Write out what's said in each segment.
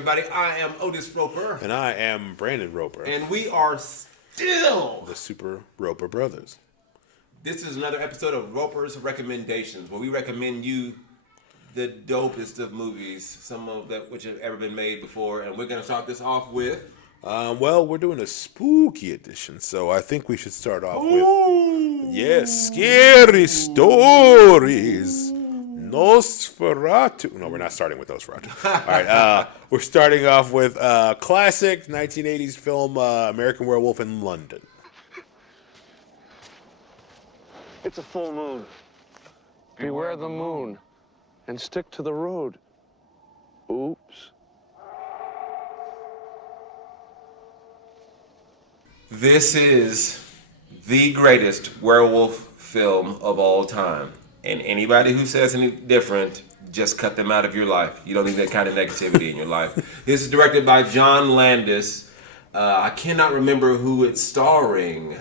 everybody. I am Otis Roper. And I am Brandon Roper. And we are still the Super Roper Brothers. This is another episode of Roper's Recommendations, where we recommend you the dopest of movies, some of that which have ever been made before. And we're going to start this off with... well, we're doing a spooky edition, so I think we should start off with... Yes, scary stories. Nosferatu. No, we're not starting with Nosferatu. All right, we're starting off with classic 1980s film American Werewolf in London. It's a full moon. Beware the moon and stick to the road. Oops. This is the greatest werewolf film of all time. And anybody who says any different, just cut them out of your life. You don't need that kind of negativity in your life. This is directed by John Landis. I cannot remember who it's starring.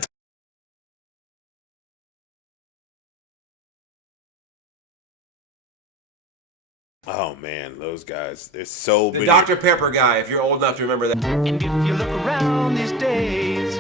Oh man, those guys. There's so many. The Dr. Pepper guy, if you're old enough to remember that. And if you look around these days,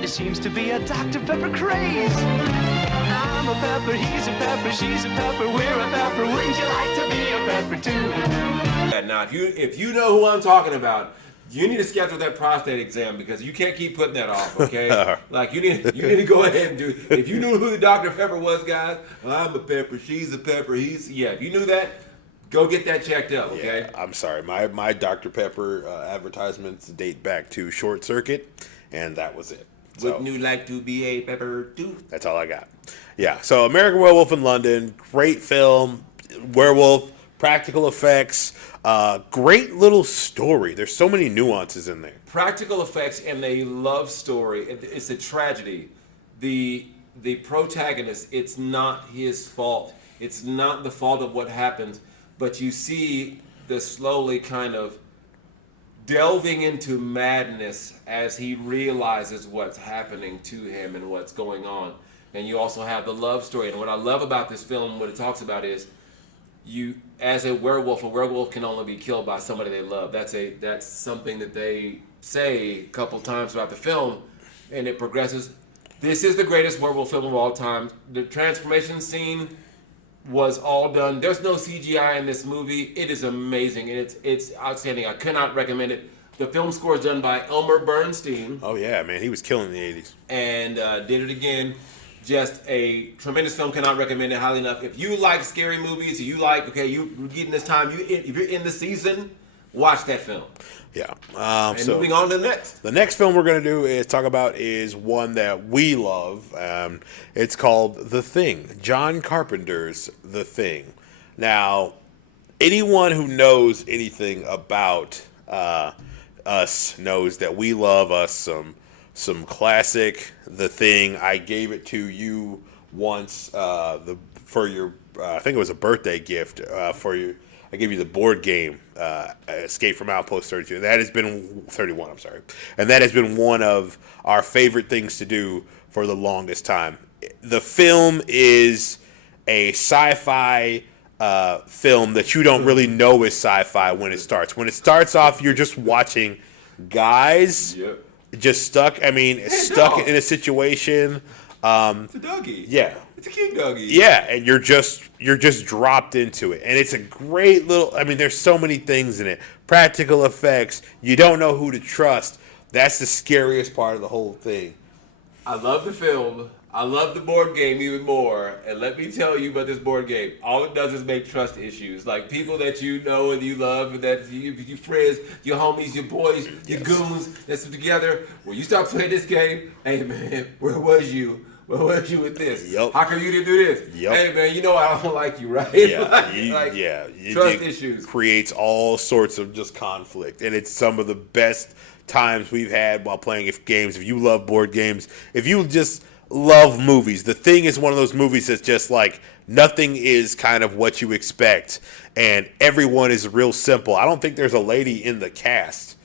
there seems to be a Dr. Pepper craze. I'm a pepper, he's a pepper, she's a pepper, we're a pepper. Wouldn't you like to be a pepper too? Now, if you know who I'm talking about, you need to schedule that prostate exam because you can't keep putting that off, okay? Like you need to go ahead and do. If you knew who the Dr. Pepper was, guys, I'm a pepper, she's a pepper, he's If you knew that, go get that checked up, okay? Yeah, I'm sorry, my Dr. Pepper advertisements date back to Short Circuit, and that was it. So, wouldn't you like to be a pepper too? That's all I got. Yeah, so American Werewolf in London, great film, werewolf, practical effects, great little story. There's so many nuances in there. Practical effects and a love story. It's a tragedy. The protagonist, it's not his fault. It's not the fault of what happens, but you see the slowly kind of delving into madness as he realizes what's happening to him and what's going on. And you also have the love story. And what I love about this film, what it talks about is you, as a werewolf can only be killed by somebody they love. That's something that they say a couple times throughout the film, and it progresses. This is the greatest werewolf film of all time. The transformation scene was all done. There's no CGI in this movie. It is amazing, and it's outstanding. I cannot recommend it. The film score is done by Elmer Bernstein. Oh yeah, man, he was killing the 80s. And did it again. Just a tremendous film. Cannot recommend it highly enough. If you like scary movies, you like, you're getting this time. If you're in the season, watch that film. Yeah. So moving on to the next. The next film we're going to do is one that we love. It's called The Thing. John Carpenter's The Thing. Now, anyone who knows anything about us knows that we love us some classic The Thing. I gave it to you once for your I think it was a birthday gift for you. I gave you the board game Escape from Outpost 32. That has been 31. I'm sorry, and that has been one of our favorite things to do for the longest time. The film is a sci-fi film that you don't really know is sci-fi when it starts. When it starts off, you're just watching guys just stuck. I mean, stuck in a situation. It's a doggy. Yeah. It's a cute doggy. Yeah, and you're just dropped into it. And it's a great little, I mean, there's so many things in it. Practical effects. You don't know who to trust. That's the scariest part of the whole thing. I love the film. I love the board game even more. And let me tell you about this board game. All it does is make trust issues. Like people that you know and you love, and that your friends, your homies, your boys, your goons, that's together. When you start playing this game, hey man, where was you? Where was you with this? Yep. How come you didn't do this? Yep. Hey man, you know I don't like you, right? Yeah. Trust issues. Creates all sorts of just conflict. And it's some of the best times we've had while playing games. If you love board games, if you just love movies, The Thing is one of those movies that's just like nothing is kind of what you expect, and everyone is real simple. I don't think there's a lady in the cast,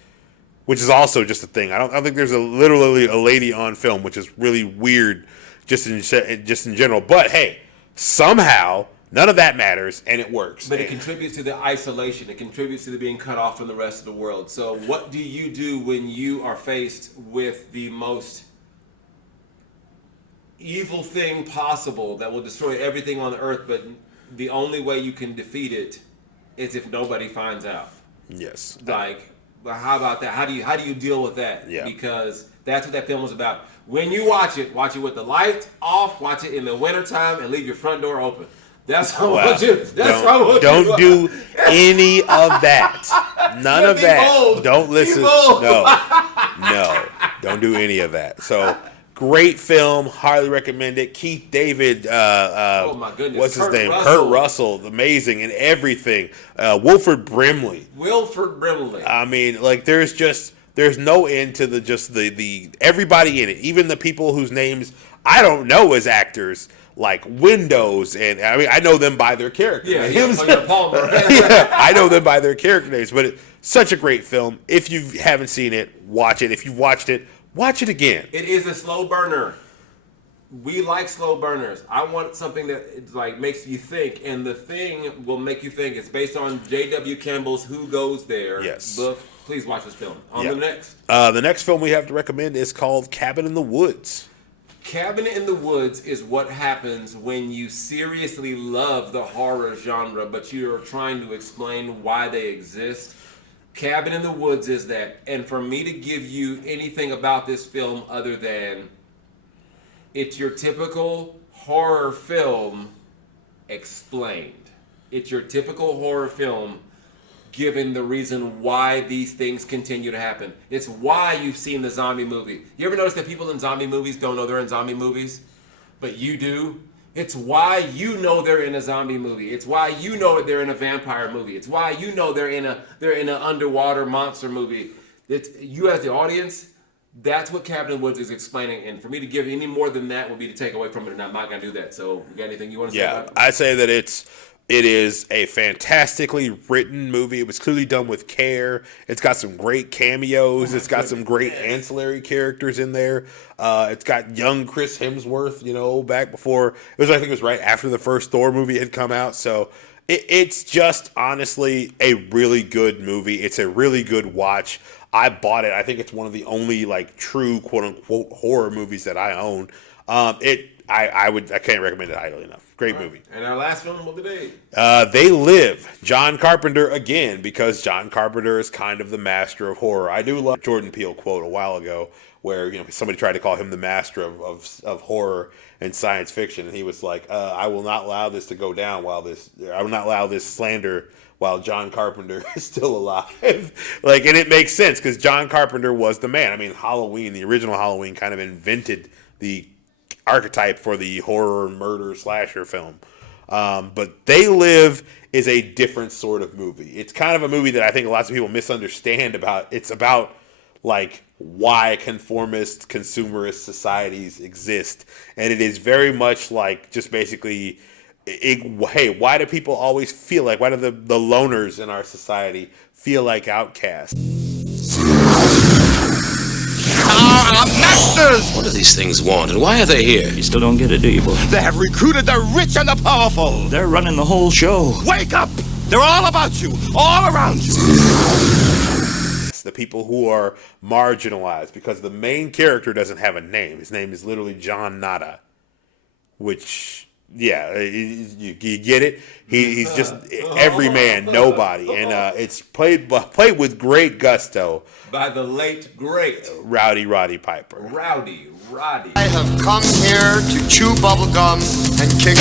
which is also just a thing. I don't think there's literally a lady on film, which is really weird just in general. But hey, somehow None of that matters, and it works. But it contributes to the isolation. It contributes to the being cut off from the rest of the world. So what do you do when you are faced with the most evil thing possible that will destroy everything on earth, but the only way you can defeat it is if nobody finds out? Yes. Like, well, how about that? How do you deal with that? Yeah. Because that's what that film was about. When you watch it with the lights off, watch it in the wintertime, and leave your front door open. That's how I want you. That's how I want you. Don't do any of that. None of that. Bold. Don't listen. No. Don't do any of that. So, great film. Highly recommend it. Keith David. Oh my goodness. What's his name? Kurt Russell. Amazing in everything. Wilford Brimley. I mean, like there's no end to the everybody in it. Even the people whose names I don't know as actors. Like Windows, and I mean, I know them by their character names. Palmer. I know them by their character names, but it's such a great film. If you haven't seen it, watch it. If you've watched it, watch it again. It is a slow burner. We like slow burners. I want something that like makes you think, and The Thing will make you think. It's based on J.W. Campbell's Who Goes There book. Please watch this film. The next film we have to recommend is called Cabin in the Woods. Cabin in the Woods is what happens when you seriously love the horror genre, but you're trying to explain why they exist. Cabin in the Woods is that. And for me to give you anything about this film other than it's your typical horror film explained. It's your typical horror film given the reason why these things continue to happen. It's why you've seen the zombie movie. You ever notice that people in zombie movies don't know they're in zombie movies, but you do? It's why you know they're in a zombie movie. It's why you know they're in a vampire movie. It's why you know they're in an underwater monster movie. It's you as the audience. That's what Cabin in the Woods is explaining. And for me to give any more than that would be to take away from it, and I'm not going to do that. So, you got anything you want to say about it? I say that it is a fantastically written movie. It was clearly done with care. It's got some great cameos. It's got some great ancillary characters in there. It's got young Chris Hemsworth, back before. I think it was right after the first Thor movie had come out. So it's just honestly a really good movie. It's a really good watch. I bought it. I think it's one of the only true quote unquote horror movies that I own. I can't recommend it highly enough. Great movie. And our last film of the day. They Live. John Carpenter again, because John Carpenter is kind of the master of horror. I do love Jordan Peele quote a while ago where somebody tried to call him the master of horror and science fiction, and he was like, "I will not allow this to go down I will not allow this slander while John Carpenter is still alive." And it makes sense because John Carpenter was the man. I mean, Halloween, the original Halloween, kind of invented the archetype for the horror murder slasher film. But They Live is a different sort of movie. It's kind of a movie that I think lots of people misunderstand about. It's about why conformist consumerist societies exist, and it is very much just basically hey, why do people always feel why do the loners in our society feel like outcasts? Our masters! What do these things want, and why are they here? You still don't get it, do you, boy? They have recruited the rich and the powerful. They're running the whole show. Wake up! They're all about you, all around you. The people who are marginalized, because the main character doesn't have a name. His name is literally John Nada, which... yeah, you get it. He's just every man, nobody, and it's played with great gusto by the late great Rowdy Roddy Piper. Rowdy Roddy. I have come here to chew bubblegum and kick.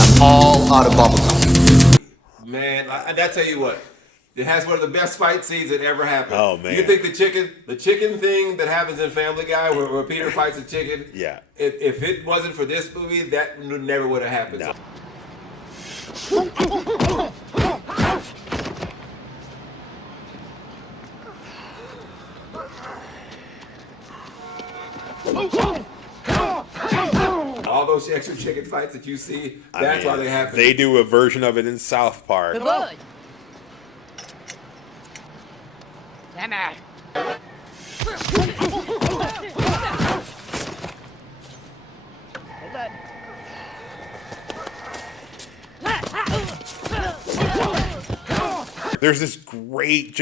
I'm all out of bubblegum. Man, I tell you what. It has one of the best fight scenes that ever happened. Oh man! You think the chicken thing that happens in Family Guy, where Peter fights a chicken? Yeah. If it wasn't for this movie, that never would have happened. No. All those extra chicken fights that you see, that's why they happen. They do a version of it in South Park. Good. There's this great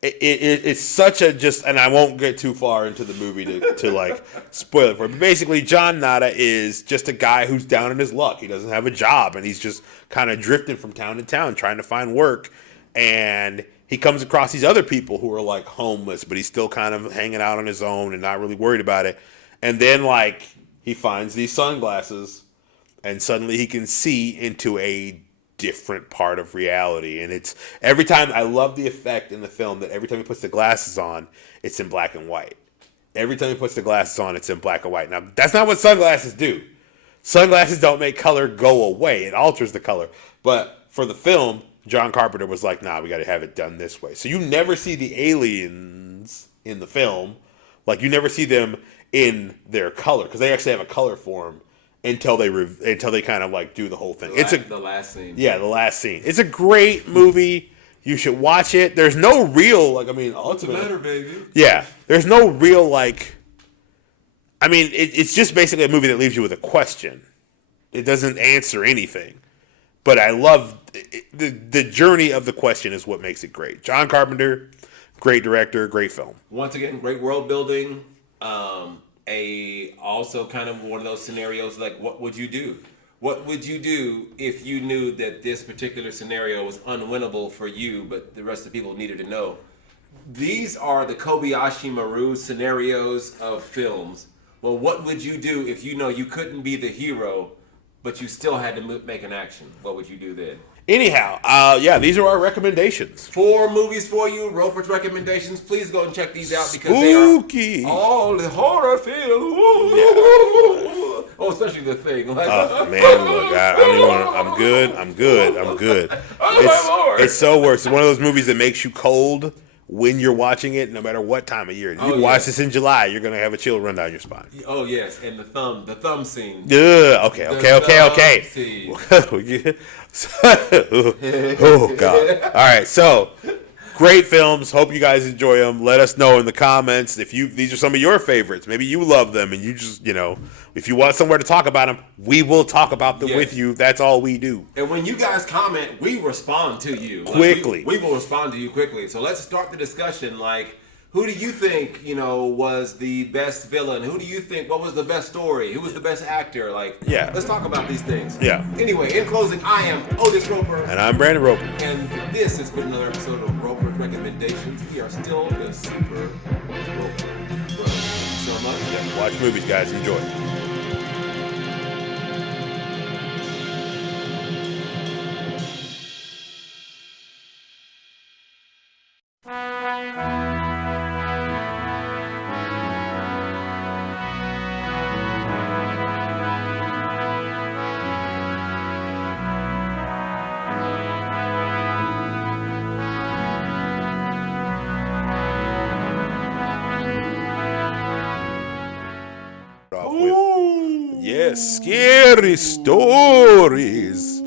it's such a and I won't get too far into the movie to like spoil it for you. But basically, John Nada is just a guy who's down in his luck. He doesn't have a job, and he's just kind of drifting from town to town trying to find work. And he comes across these other people who are like homeless, but he's still kind of hanging out on his own and not really worried about it. And then like he finds these sunglasses, and suddenly he can see into a different part of reality. And it's every time, I love the effect in the film that every time he puts the glasses on, it's in black and white. Every time he puts the glasses on, it's in black and white. Now, that's not what sunglasses do. Sunglasses don't make color go away. It alters the color. But for the film, John Carpenter was like, nah, we got to have it done this way. So you never see the aliens in the film. Like, you never see them in their color, because they actually have a color form until they kind of like do the whole thing. The last scene. Yeah, the last scene. It's a great movie. You should watch it. There's no real ultimately. What's the matter, baby? Yeah, there's no real it's just basically a movie that leaves you with a question. It doesn't answer anything, but I love the journey of the question is what makes it great. John Carpenter, great director, great film. Once again, great world building. Also kind of one of those scenarios like, what would you do? What would you do if you knew that this particular scenario was unwinnable for you, but the rest of the people needed to know? These are the Kobayashi Maru scenarios of films. Well, what would you do if you know you couldn't be the hero, but you still had to make an action? What would you do then? Anyhow, these are our recommendations. 4 movies for you, Roper's recommendations. Please go and check these out because Spooky. they are all the horror films. Yeah. Oh, especially The Thing. Like, man, look, I don't even want to. I'm good. It's so worse. It's one of those movies that makes you cold when you're watching it, no matter what time of year. You can watch this in July, you're gonna have a chill run down your spine. Oh yes, and the thumb scene. Yeah. Okay. Oh God. All right. So great films. Hope you guys enjoy them. Let us know in the comments if these are some of your favorites. Maybe you love them, and you just if you want somewhere to talk about them, we will talk about them with you. That's all we do. And when you guys comment, we respond to you quickly. We will respond to you quickly. So let's start the discussion. Like, who do you think was the best villain? Who do you think? What was the best story? Who was the best actor? Let's talk about these things. Yeah. Anyway, in closing, I am Otis Roper, and I'm Brandon Roper, and this has been another episode of Roper's Recommendations. We are still the Super Roper Brothers. Thank you so much. Yeah, watch movies, guys. Enjoy. Scary stories.